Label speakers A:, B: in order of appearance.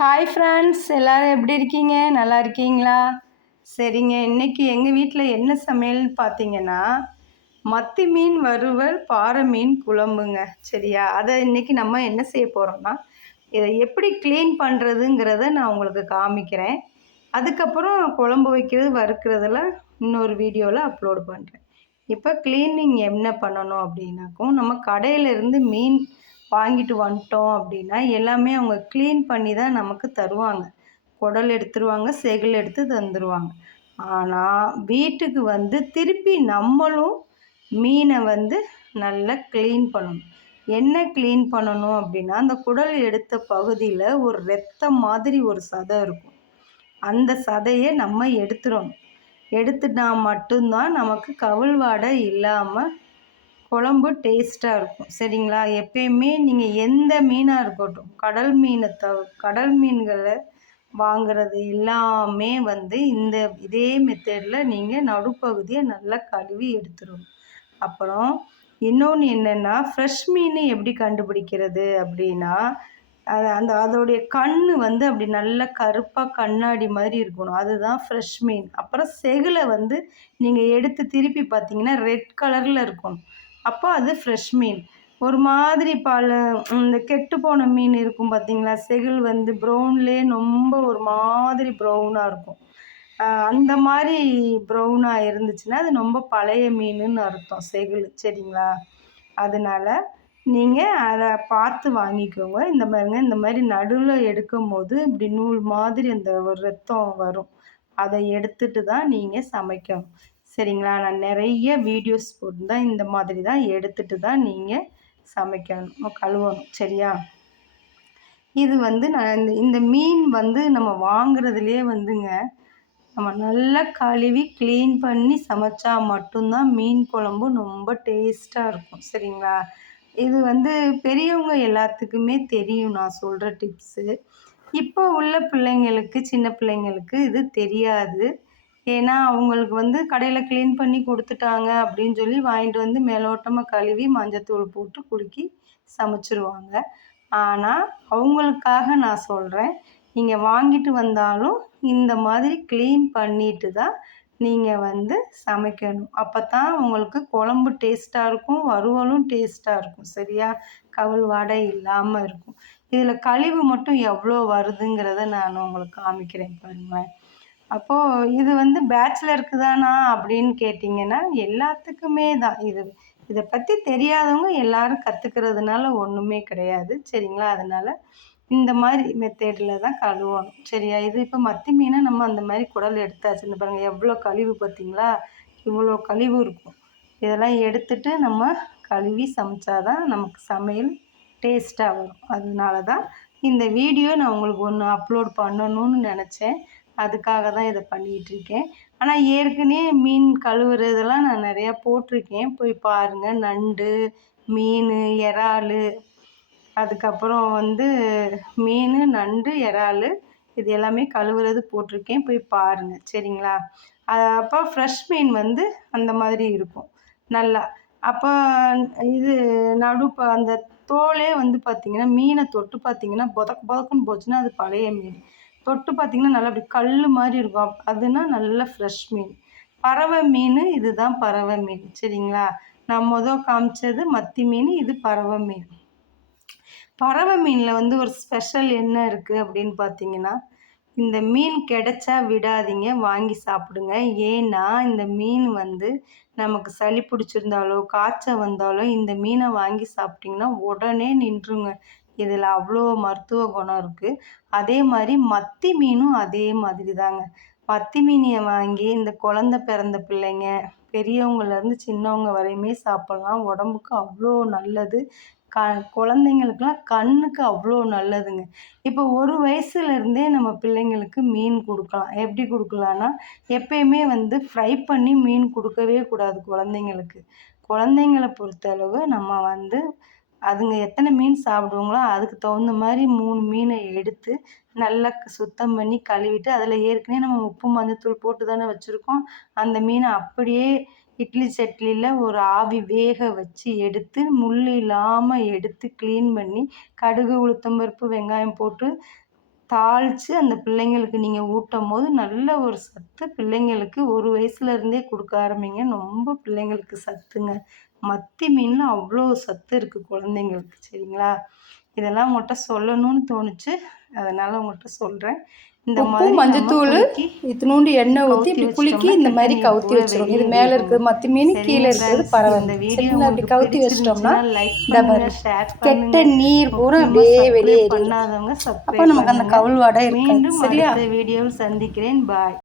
A: hi friends எல்லோரும் எப்படி இருக்கீங்க நல்லா இருக்கீங்களா சரிங்க இன்றைக்கி எங்கள் வீட்டில் என்ன சமையல்னு பார்த்தீங்கன்னா மத்தி மீன் வறுவல் பாறை மீன் குழம்புங்க சரியா அதை இன்றைக்கி நம்ம என்ன செய்ய போகிறோம்னா இதை எப்படி க்ளீன் பண்ணுறதுங்கிறத நான் உங்களுக்கு காமிக்கிறேன் அதுக்கப்புறம் குழம்பு வைக்கிறது வறுக்கிறதுல இன்னொரு வீடியோவில் அப்லோடு பண்ணுறேன் இப்போ க்ளீனிங் என்ன பண்ணணும் அப்படின்னாக்கும் நம்ம கடையிலேருந்து மீன் வாங்கிட்டு வந்துட்டோம் அப்படின்னா எல்லாமே அவங்க க்ளீன் பண்ணி தான் நமக்கு தருவாங்க குடல் எடுத்துருவாங்க செகல் எடுத்து தந்துடுவாங்க ஆனால் வீட்டுக்கு வந்து திருப்பி நம்மளும் மீனை வந்து நல்லா க்ளீன் பண்ணணும் என்ன க்ளீன் பண்ணணும் அப்படின்னா அந்த குடல் எடுத்த பகுதியில் ஒரு ரத்த மாதிரி ஒரு சதை இருக்கும் அந்த சதையை நம்ம எடுத்துடணும் எடுத்துட்டா மட்டும்தான் நமக்கு கவுள்வாடை இல்லாமல் குழம்பு டேஸ்ட்டாக இருக்கும் சரிங்களா எப்பயுமே நீங்கள் எந்த மீனாக இருக்கட்டும் கடல் மீனை தவ கடல் மீன்களை வாங்கிறது எல்லாமே வந்து இந்த இதே மெத்தடில் நீங்கள் நடுப்பகுதியை நல்லா கழுவி எடுத்துரும் அப்புறம் இன்னொன்று என்னென்னா ஃப்ரெஷ் மீன் எப்படி கண்டுபிடிக்கிறது அப்படின்னா அது அந்த அதோடைய கண் வந்து அப்படி நல்ல கருப்பாக கண்ணாடி மாதிரி இருக்கணும் அதுதான் ஃப்ரெஷ் மீன் அப்புறம் செகில வந்து நீங்கள் எடுத்து திருப்பி பார்த்தீங்கன்னா ரெட் கலரில் இருக்கும் அப்போ அது ஃப்ரெஷ் மீன் ஒரு மாதிரி பல இந்த கெட்டு போன மீன் இருக்கும் பார்த்திங்களா செகில் வந்து ப்ரௌன்லேயே ரொம்ப ஒரு மாதிரி ப்ரௌனாக இருக்கும் அந்த மாதிரி ப்ரௌனாக இருந்துச்சுன்னா அது ரொம்ப பழைய மீனுன்னு அர்த்தம் செகில் சரிங்களா அதனால் நீங்கள் அதை பார்த்து வாங்கிக்கோங்க இந்த மாதிரிங்க இந்த மாதிரி நடுவில் எடுக்கும் போது இப்படி நூல் மாதிரி அந்த ஒரு ரத்தம் வரும் அதை எடுத்துட்டு தான் நீங்கள் சமைக்கணும் சரிங்களா நான் நிறைய வீடியோஸ் போட்டு தான் இந்த மாதிரி தான் எடுத்துகிட்டு தான் நீங்கள் சமைக்கணும் கழுவணும் சரியா இது வந்து நான் இந்த இந்த மீன் வந்து நம்ம வாங்குறதுலேயே வந்துங்க நம்ம நல்லா கழுவி க்ளீன் பண்ணி சமைச்சா மட்டும்தான் மீன் குழம்பு ரொம்ப டேஸ்ட்டாக இருக்கும் சரிங்களா இது வந்து பெரியவங்க எல்லாத்துக்குமே தெரியும் நான் சொல்கிற டிப்ஸு இப்போ உள்ள பிள்ளைங்களுக்கு சின்ன பிள்ளைங்களுக்கு இது தெரியாது ஏன்னா அவங்களுக்கு வந்து கடையில் க்ளீன் பண்ணி கொடுத்துட்டாங்க அப்படின்னு சொல்லி வாங்கிட்டு வந்து மேலோட்டமாக கழுவி மஞ்சத்தூள் போட்டு குலுக்கி சமைச்சிருவாங்க ஆனால் அவங்களுக்காக நான் சொல்கிறேன் நீங்கள் வாங்கிட்டு வந்தாலும் இந்த மாதிரி க்ளீன் பண்ணிட்டு தான் நீங்கள் வந்து சமைக்கணும் அப்போ தான் உங்களுக்கு குழம்பு டேஸ்ட்டாக இருக்கும் வறுவலும் டேஸ்ட்டாக இருக்கும் சரியா கவல் வாடை இல்லாமல் இருக்கும் இதில் கழிவு மட்டும் எவ்வளோ வருதுங்கிறத நான் உங்களுக்கு காமிக்கிறேன் பாருங்கள் அப்போது இது வந்து பேச்சுலருக்கு தானா அப்படின்னு கேட்டிங்கன்னா எல்லாத்துக்குமே தான் இது இதை பற்றி தெரியாதவங்க எல்லாரும் கற்றுக்கிறதுனால ஒன்றுமே கிடையாது சரிங்களா அதனால் இந்த மாதிரி மெத்தேடில் தான் கழுவணும் சரியா இது இப்போ மத்தி மீனை நம்ம அந்த மாதிரி குடல் எடுத்தாச்சு இந்த பாருங்கள் எவ்வளோ கழிவு பார்த்திங்களா இவ்வளோ கழிவு இருக்கும் இதெல்லாம் எடுத்துட்டு நம்ம கழுவி சமைச்சாதான் நமக்கு சமையல் டேஸ்ட்டாக வரும் அதனால தான் இந்த வீடியோ நான் உங்களுக்கு ஒன்று அப்லோட் பண்ணணும்னு நினச்சேன் அதுக்காக தான் இதை பண்ணிகிட்ருக்கேன் ஆனால் ஏற்கனவே மீன் கழுவுறதெல்லாம் நான் நிறையா போட்டிருக்கேன் போய் பாருங்கள் நண்டு மீன் இறால் அதுக்கப்புறம் வந்து மீன் நண்டு இறால் இது எல்லாமே கழுவுறது போட்டிருக்கேன் போய் பாருங்கள் சரிங்களா அப்போ ஃப்ரெஷ் மீன் வந்து அந்த மாதிரி இருக்கும் நல்லா அப்போ இது நடு அந்த தோலே வந்து பார்த்திங்கன்னா மீனை தொட்டு பார்த்திங்கன்னா புதக்கு புதக்குன்னு போச்சுன்னா அது பழைய மீன் தொட்டு பார்த்தீங்கன்னா நல்லா அப்படி கல் மாதிரி இருக்கும் அதுனா நல்ல ஃப்ரெஷ் மீன் பறவை மீன் இதுதான் பறவை மீன் சரிங்களா நான் மொதல் காமிச்சது மத்தி மீன் இது பறவை மீன் பறவை மீனில் வந்து ஒரு ஸ்பெஷல் என்ன இருக்குது அப்படின்னு பார்த்தீங்கன்னா இந்த மீன் கிடைச்சா விடாதீங்க வாங்கி சாப்பிடுங்க ஏன்னா இந்த மீன் வந்து நமக்கு சளி பிடிச்சிருந்தாலோ காய்ச்சல் வந்தாலோ இந்த மீனை வாங்கி சாப்பிட்டிங்கன்னா உடனே நின்றுங்க இதில் அவ்வளோ மருத்துவ குணம் இருக்குது அதே மாதிரி மத்தி மீனும் அதே மாதிரி தாங்க மத்தி மீனை வாங்கி இந்த குழந்த பிறந்த பிள்ளைங்க பெரியவங்கலேருந்து சின்னவங்க வரையுமே சாப்பிட்லாம் உடம்புக்கு அவ்வளோ நல்லது க குழந்தைங்களுக்குலாம் கண்ணுக்கு அவ்வளோ நல்லதுங்க இப்போ ஒரு வயசுலேருந்தே நம்ம பிள்ளைங்களுக்கு மீன் கொடுக்கலாம் எப்படி கொடுக்கலான்னா எப்பயுமே வந்து ஃப்ரை பண்ணி மீன் கொடுக்கவே கூடாது குழந்தைங்களுக்கு குழந்தைங்களை பொறுத்தளவு நம்ம வந்து அதுங்க எத்தனை மீன் சாப்பிடுவோங்களோ அதுக்கு தகுந்த மாதிரி மூணு மீனை எடுத்து நல்லா சுத்தம் பண்ணி கழுவிட்டு அதில் ஏற்கனவே நம்ம உப்பு மஞ்சத்தூள் போட்டு தானே வச்சுருக்கோம் அந்த மீனை அப்படியே இட்லி சட்லியில் ஒரு ஆவி வேக வச்சு எடுத்து முள் இல்லாமல் எடுத்து க்ளீன் பண்ணி கடுகு உளுத்தம்பருப்பு வெங்காயம் போட்டு தாளித்து அந்த பிள்ளைங்களுக்கு நீங்கள் ஊட்டும் போது நல்ல ஒரு சத்து பிள்ளைங்களுக்கு ஒரு வயசுலேருந்தே கொடுக்க ஆரம்பிங்க ரொம்ப பிள்ளைங்களுக்கு சத்துங்க மத்தி மீனில் அவ்வளோ சத்து இருக்குது குழந்தைங்களுக்கு சரிங்களா இதெல்லாம் உங்கள்கிட்ட சொல்லணும்னு தோணுச்சு அதனால் உங்கள்கிட்ட சொல்கிறேன் இந்த மாதிரி மஞ்சத்தூள் இத்தினூண்டு எண்ணெய் ஊற்றி இப்படி குலுக்கி இந்த மாதிரி கவுத்தி வச்சிடும் இது மேலே இருக்கிறது மற்ற மீன் கீழே இருக்கிறது பரவாயில்ல இந்த வீடியோ அப்படி கவுத்தி வச்சிட்டோம்னா கெட்ட நீர் பூரா அப்படியே வெளியே பண்ணாதவங்க அப்போ நமக்கு அந்த கவுள் வாடை மீண்டும் சரியா வீடியோவில் சந்திக்கிறேன் பாய்